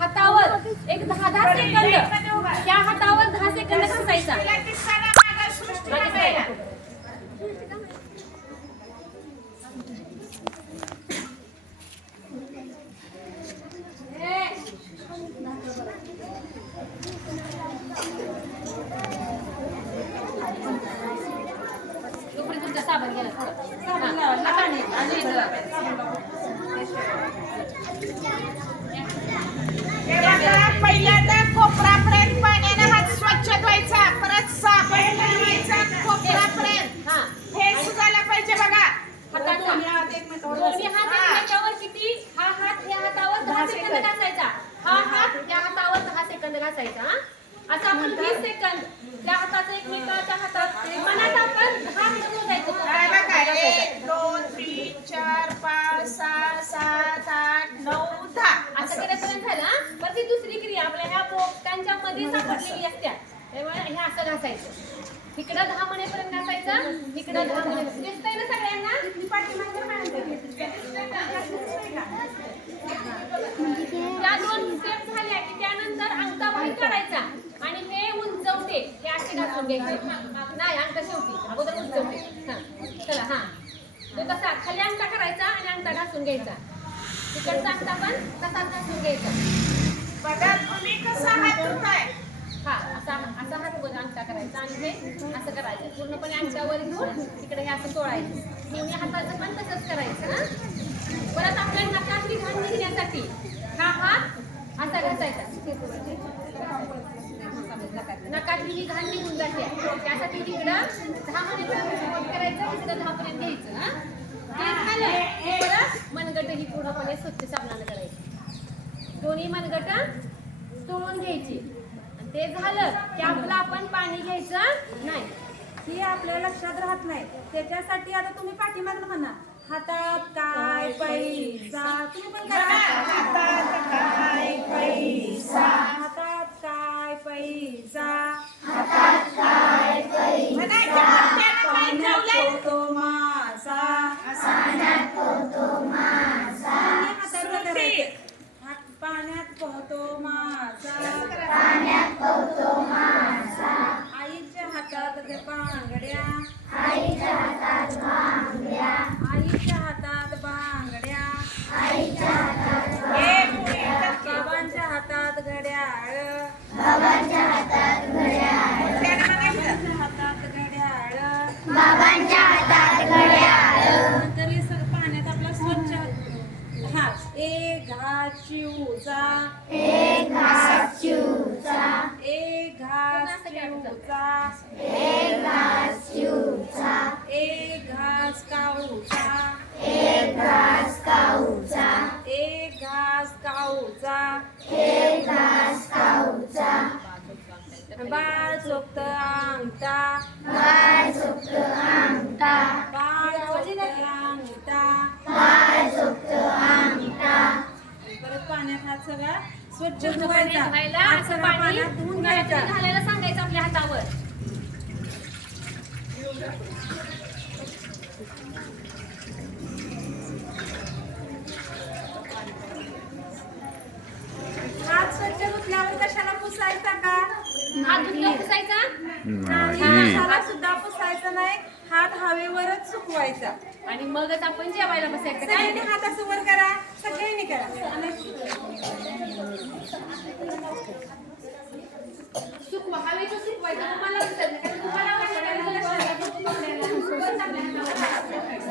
हातावर एक 10 सेकंद, त्या हातावर 10 सेकंद घासायचा. तुमचा साबण गेला पहिल्यांदा कोपरापर्यंत पाण्याने हात स्वच्छ धुवायचा, परत साबण लावायचा कोपरापर्यंत. हे सुजायला पाहिजे बघा. दोन्ही हात एकमेकावर किती, हा हात ह्या हातावर 10 सेकंद घासायचा, हा हात त्या हातावर 10 सेकंद घासायचा. असं आपण 20 सेकंद त्या हाताचं एकमेकाच्या हातात मनात आपण हात मोजायचं. 1 2 3 4 5 6 7 8 9 10 असं करेपर्यंत झालं. पण ती दुसरी क्रिया आपल्या ह्या बोटांच्या मध्ये सापडलेली असत्या, त्यामुळे हे असं घासायचं. इकडं 10 म्हणेपर्यंत घासायचं, इकडं 10 म्हणेपर्यंत. दिसतंय ना सगळ्यांना? त्या 2 स्टेप झाल्या की त्यानंतर अंगठा बाहेर काढायचा आणि हे उंचवते, हे असे घासून घ्यायचे. नाही, अंगठा शेवटी, अगोदर उंचवते. चला तो कसा खाली अंगठा करायचा आणि अंगठा घासून घ्यायचा. तिकडचा अंगठा पण तसाच घासून घ्यायचा. बघा तुम्ही कसा हात धुताय. असा हात वर अंगठा करायचा आणि हे असं करायचं. पूर्णपणे अंगठ्यावर घेऊन तिकडे हे असं चोळायचं. दोन्ही हाताचं पण तसंच करायचं. परत आपल्या नकातली घाण निघण्यासाठी हा हात असा घासायचा. नकातली ही घाण निघून जाते, त्यासाठी तिकडं 10 म्हणेपर्यंत करायचं, तिकडं 10 पर्यंत घ्यायचं. ते झालं की परत मनगट ही पूर्णपणे स्वच्छ साबणाने करायची. दोन्ही मनगट चोळून घ्यायची. ते झालं की आपलं आपण पाणी घ्यायचं नाही. ही आपल्या लक्षात राहत नाही. त्याच्यासाठी आता तुम्ही पाठीमागं म्हणा, हातात काय पैसा. तुम्ही पण करा, हातात काय पैसा, हातात काय पैसा, हातात काय पैसा, पाण्यात पोहतो मासा, पाण्यात पोहतो मासा. हातात करायचं, पाण्यात पोहतो मासा, पाण्यात पोहतो मासा. आईच्या हातात बांगड्या, आईच्या हातात बांगड्या, आईच्या हातात बांगड्या, आईच्या हातात बांगड्या. बाबांच्या हातात घड्याळ, बाबांच्या हातात घड्याळ, बाबांच्या हातात घड्याळ, बाबांच्या हातात घड्याळ. तरी सगळं पाण्यात आपला स्वच्छ हात. एक घास चिवचा, एक घास चिवचा, एक घास चिवचा, एक घास चिवचा, एक घास काऊचा, एक घास काऊचा, एक घास काऊचा, एक घास काऊचा. बाळ चोखत अंगठा, बाळ चोखत अंगठा, बाळ चोखत अंगठा, बाळ चोखत अंगठा. परत पाण्यात हात सगळा स्वच्छ धुवायचा. हात सगळा पाण्यात धुवून घ्यायचा. घालायला सांगायचं आपल्या हातावर. हात स्वच्छ धुतल्यावर कशाला पुसायचा का? हात धुतल्यावर पुसायचा कशाला सुद्धा पुसायचा नाही. हात हवेवरच सुकवायचा आणि मगच आपण जेवायला बसायचं. काय सगळ्यांनी हात असं वर करा, सगळ्यांनी करा. सुकवा, हवेचं